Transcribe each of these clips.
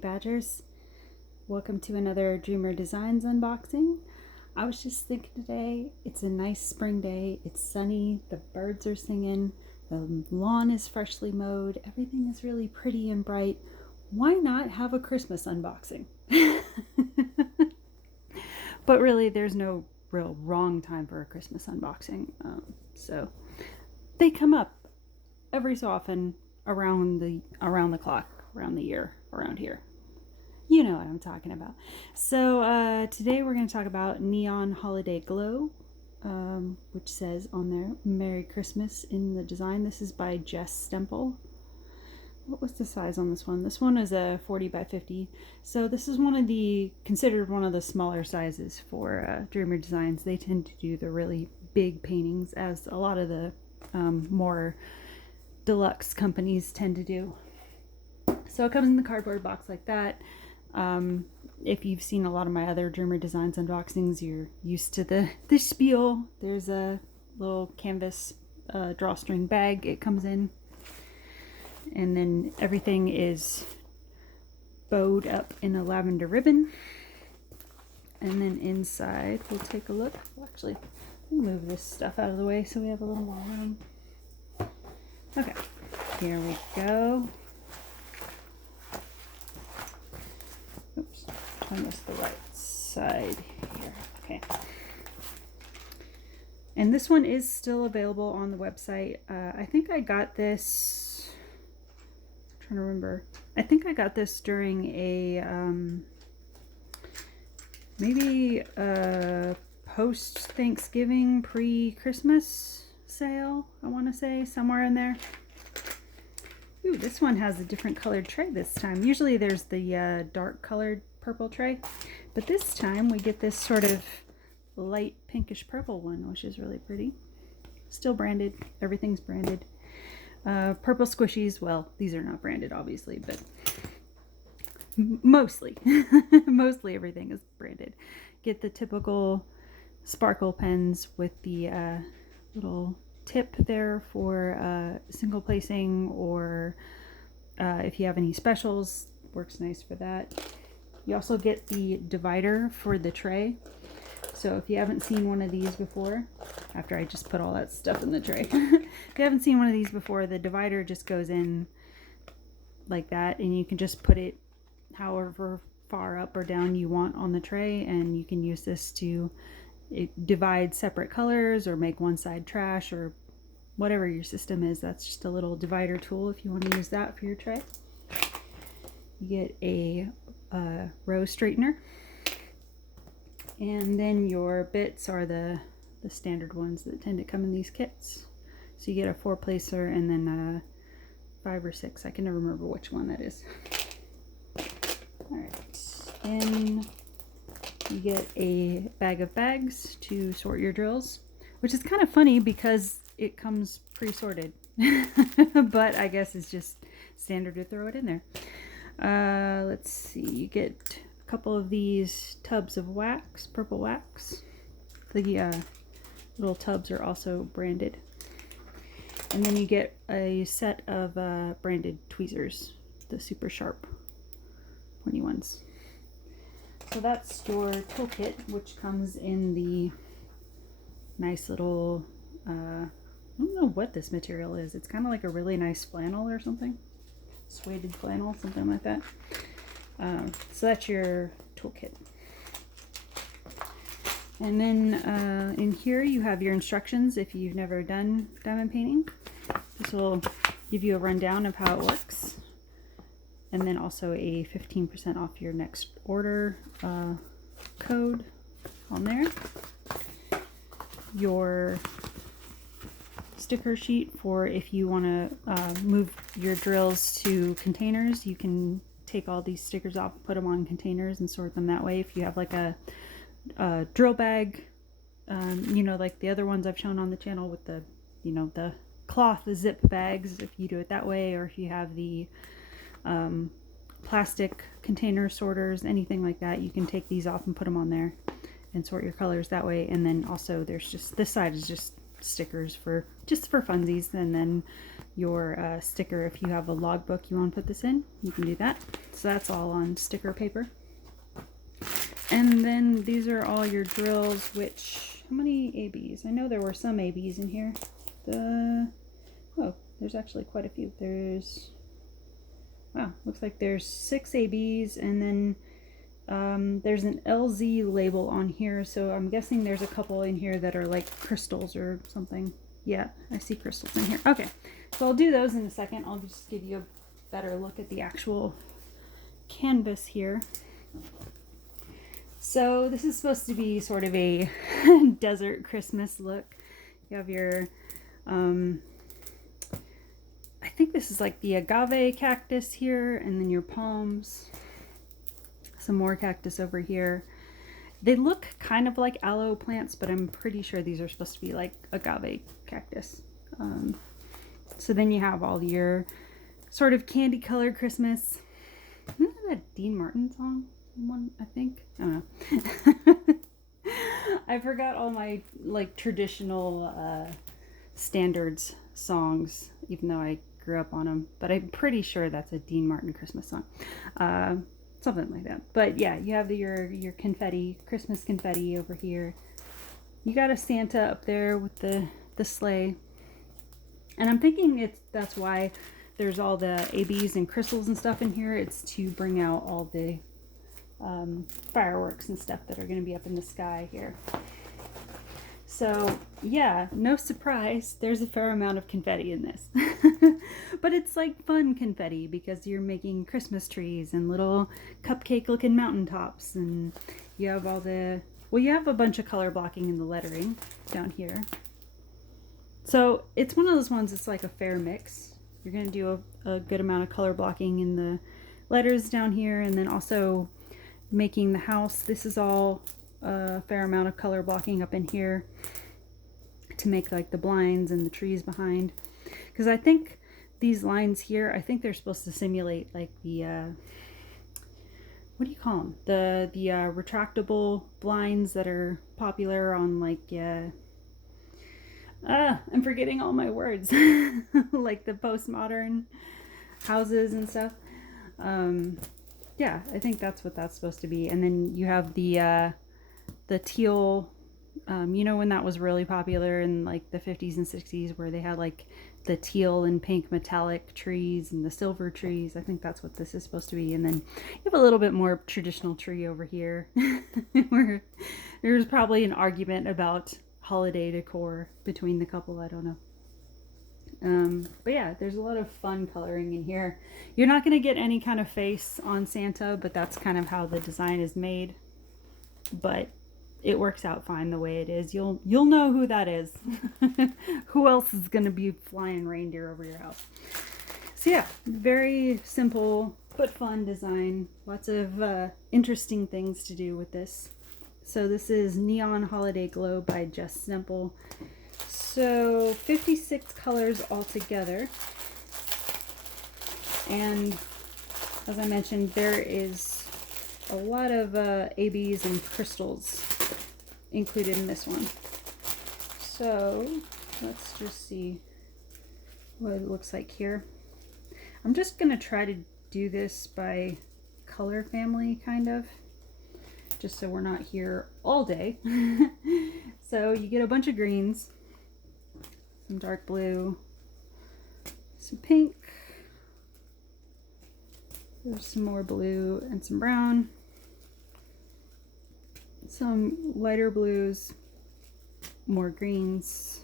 Badgers. Welcome to another Dreamer Designs unboxing. I was just thinking today, it's a nice spring day, it's sunny, the birds are singing, the lawn is freshly mowed, everything is really pretty and bright. Why not have a Christmas unboxing? But really, there's no real wrong time for a Christmas unboxing. So they come up every so often around the clock, around the year, around here. You know what I'm talking about. So today we're going to talk about Neon Holiday Glow, which says on there, Merry Christmas in the design. This is by Jess Stempel. What was the size on this one? This one is a 40 by 50. So this is considered one of the smaller sizes for Dreamer Designs. They tend to do the really big paintings, as a lot of the more deluxe companies tend to do. So it comes in the cardboard box like that. If you've seen a lot of my other Dreamer Designs unboxings, you're used to the spiel. There's a little canvas drawstring bag it comes in, and then everything is bowed up in a lavender ribbon. And then inside, we'll take a look. Well, actually, we'll move this stuff out of the way so we have a little more room. Okay, here we go. Oops, turn this the right side here. Okay. And this one is still available on the website. I think I got this, I'm trying to remember. I think I got this during a, maybe a post-Thanksgiving, pre-Christmas sale, I want to say, somewhere in there. Ooh, this one has a different colored tray this time. Usually there's the dark colored purple tray, but this time we get this sort of light pinkish purple one, which is really pretty. Still branded. Everything's branded. Purple squishies, well, these are not branded obviously, but mostly mostly everything is branded. Get the typical sparkle pens with the little tip there for single placing, or if you have any specials, works nice for that. You also get the divider for the tray. So if you haven't seen one of these before, after I just put all that stuff in the tray, if you haven't seen one of these before, the divider just goes in like that, and you can just put it however far up or down you want on the tray, and you can use this to divide separate colors or make one side trash or whatever your system is. That's just a little divider tool if you want to use that for your tray. You get a rose straightener, and then your bits are the standard ones that tend to come in these kits. So you get a 4-placer and then a 5 or 6. I can never remember which one that is. Alright, and you get a bag of bags to sort your drills, which is kind of funny because it comes pre-sorted. But I guess it's just standard to throw it in there. Let's see, you get a couple of these tubs of wax, purple wax. The little tubs are also branded. And then you get a set of branded tweezers, the super sharp pointy ones. So that's your toolkit, which comes in the nice little, I don't know what this material is. It's kind of like a really nice flannel or something. Suede flannel, something like that. So that's your toolkit. And then in here you have your instructions if you've never done diamond painting. This will give you a rundown of how it works. And then also a 15% off your next order code on there. Your sticker sheet for if you want to move your drills to containers. You can take all these stickers off, put them on containers, and sort them that way. If you have like a drill bag, you know, like the other ones I've shown on the channel with the, you know, the cloth zip bags, if you do it that way, or if you have the plastic container sorters, anything like that, you can take these off and put them on there and sort your colors that way. And then also there's just, this side is just stickers for just for funsies, and then your sticker if you have a logbook you want to put this in, you can do that. So that's all on sticker paper. And then these are all your drills, which, how many ABs? I know there were some ABs in here. Oh, there's actually quite a few. Wow, looks like there's 6 ABs, and then there's an LZ label on here, so I'm guessing there's a couple in here that are like crystals or something. Yeah, I see crystals in here. Okay, so I'll do those in a second. I'll just give you a better look at the actual canvas here. So this is supposed to be sort of a desert Christmas look. You have your, I think this is like the agave cactus here, and then your palms. Some more cactus over here. They look kind of like aloe plants, but I'm pretty sure these are supposed to be like agave cactus. So then you have all your sort of candy colored Christmas. Isn't that a Dean Martin song? One, I think. I don't know. I forgot all my like traditional standards songs, even though I grew up on them. But I'm pretty sure that's a Dean Martin Christmas song. Something like that. But yeah, you have your confetti, Christmas confetti over here. You got a Santa up there with the sleigh. And I'm thinking that's why there's all the ABs and crystals and stuff in here. It's to bring out all the fireworks and stuff that are going to be up in the sky here. So yeah, no surprise, there's a fair amount of confetti in this. But it's like fun confetti because you're making Christmas trees and little cupcake looking mountaintops, and you have all the, well, you have a bunch of color blocking in the lettering down here. So it's one of those ones, it's like a fair mix. You're going to do a good amount of color blocking in the letters down here, and then also making the house. This is all a fair amount of color blocking up in here to make like the blinds and the trees behind, because I think these lines here, I think they're supposed to simulate like the what do you call them, the retractable blinds that are popular on like I'm forgetting all my words like the postmodern houses and stuff. Yeah, I think that's what that's supposed to be. And then you have the teal, you know, when that was really popular in like the 50s and 60s, where they had like the teal and pink metallic trees and the silver trees. I think that's what this is supposed to be. And then you have a little bit more traditional tree over here where there's probably an argument about holiday decor between the couple. I don't know. But yeah, there's a lot of fun coloring in here. You're not going to get any kind of face on Santa, but that's kind of how the design is made. But it works out fine the way it is. You'll know who that is. Who else is going to be flying reindeer over your house? So yeah, very simple but fun design. Lots of interesting things to do with this. So this is Neon Holiday Glow by Jess Stempel. So 56 colors altogether. And as I mentioned, there is a lot of ABs and crystals included in this one. So let's just see what it looks like here. I'm just going to try to do this by color family, kind of, just so we're not here all day. So you get a bunch of greens, some dark blue, some pink, there's some more blue and some brown, some lighter blues, more greens,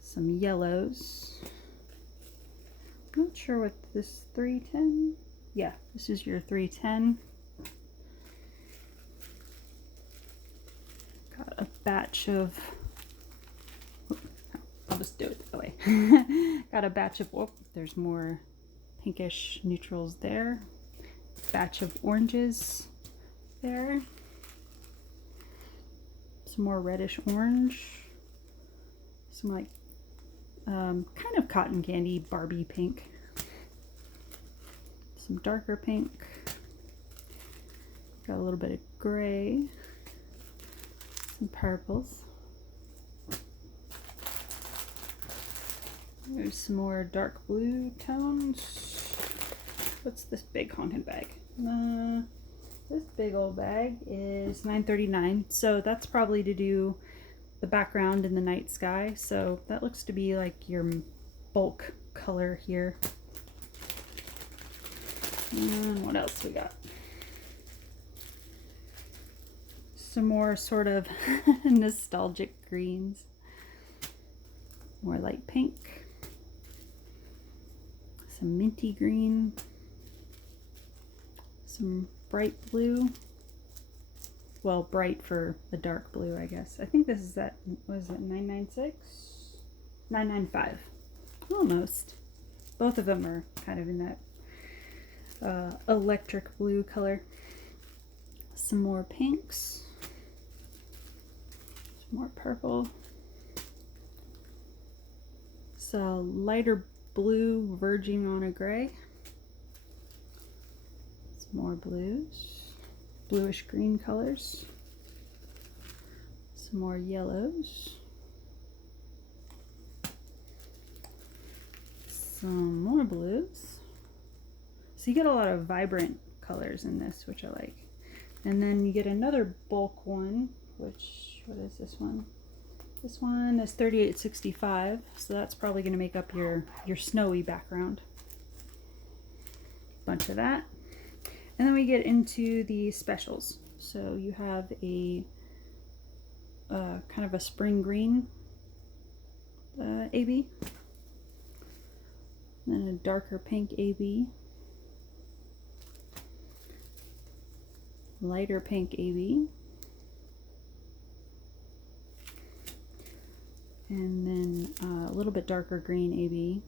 some yellows. Not sure what this 310. Yeah, this is your 310. Got a batch of, I'll just do it that way. Got a batch of, oh, there's more pinkish neutrals there. Batch of oranges there. Some more reddish orange. Some like kind of cotton candy Barbie pink. Some darker pink. Got a little bit of gray. Some purples. There's some more dark blue tones. What's this big honking bag? This big old bag is $9.39, so that's probably to do the background in the night sky. So that looks to be like your bulk color here. And what else we got? Some more sort of nostalgic greens. More light pink. Some minty green. Some bright blue. Well, bright for the dark blue, I guess. I think this is that, what is it, 996? 995. Almost. Both of them are kind of in that electric blue color. Some more pinks. Some more purple. So lighter blue verging on a gray. Some more blues. Bluish green colors. Some more yellows. Some more blues. So you get a lot of vibrant colors in this, which I like. And then you get another bulk one, which, what is this one? This one is $38.65, so that's probably going to make up your snowy background. Bunch of that. And then we get into the specials. So you have a kind of a spring green AB. Then a darker pink AB. Lighter pink AB. And then a little bit darker green AB.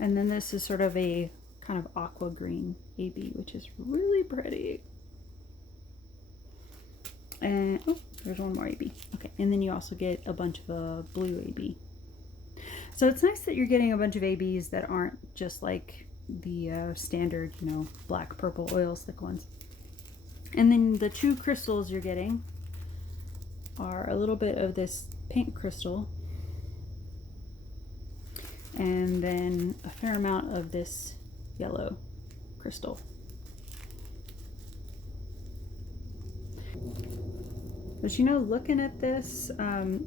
And then this is sort of a kind of aqua green AB, which is really pretty. And oh, there's one more AB. Okay, and then you also get a bunch of blue AB. So it's nice that you're getting a bunch of ABs that aren't just like the standard, you know, black, purple, oil slick ones. And then the two crystals you're getting are a little bit of this pink crystal, and then a fair amount of this yellow crystal. But you know, looking at this,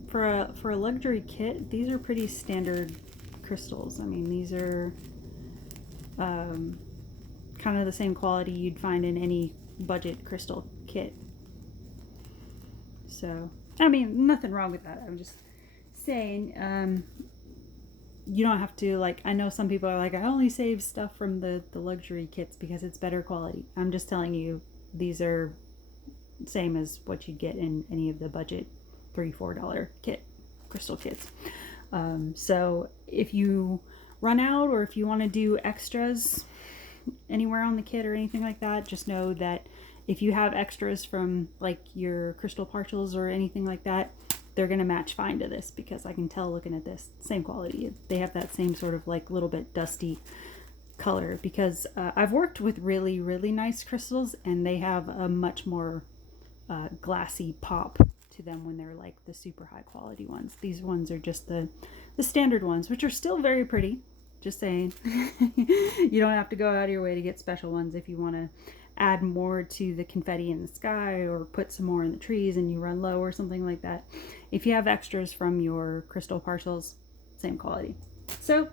for a luxury kit, these are pretty standard crystals. I mean, these are kind of the same quality you'd find in any budget crystal kit. So, I mean, nothing wrong with that. I'm just saying, you don't have to, like, I know some people are like, I only save stuff from the luxury kits because it's better quality. I'm just telling you, these are same as what you'd get in any of the budget $3-4 kit crystal kits. So if you run out, or if you want to do extras anywhere on the kit or anything like that, just know that if you have extras from like your crystal partials or anything like that, they're going to match fine to this, because I can tell looking at this, same quality. They have that same sort of like little bit dusty color, because I've worked with really, really nice crystals, and they have a much more glassy pop to them when they're like the super high quality ones. These ones are just the standard ones, which are still very pretty. Just saying. You don't have to go out of your way to get special ones if you want to add more to the confetti in the sky, or put some more in the trees and you run low or something like that. If you have extras from your crystal partials, same quality. So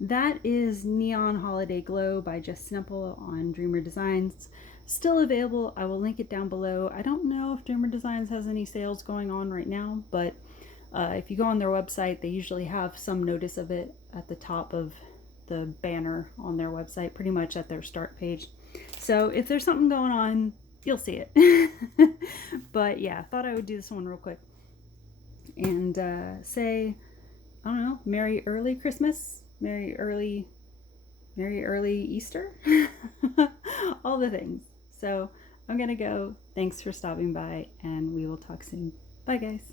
that is Neon Holiday Glow by Jess Stempel on Dreamer Designs. Still available. I will link it down below. I don't know if Dreamer Designs has any sales going on right now, but if you go on their website, they usually have some notice of it at the top of the banner on their website, pretty much at their start page. So if there's something going on, you'll see it. But yeah, I thought I would do this one real quick and say, I don't know, Merry early Christmas, Merry early Easter, all the things. So I'm gonna go. Thanks for stopping by, and we will talk soon. Bye guys.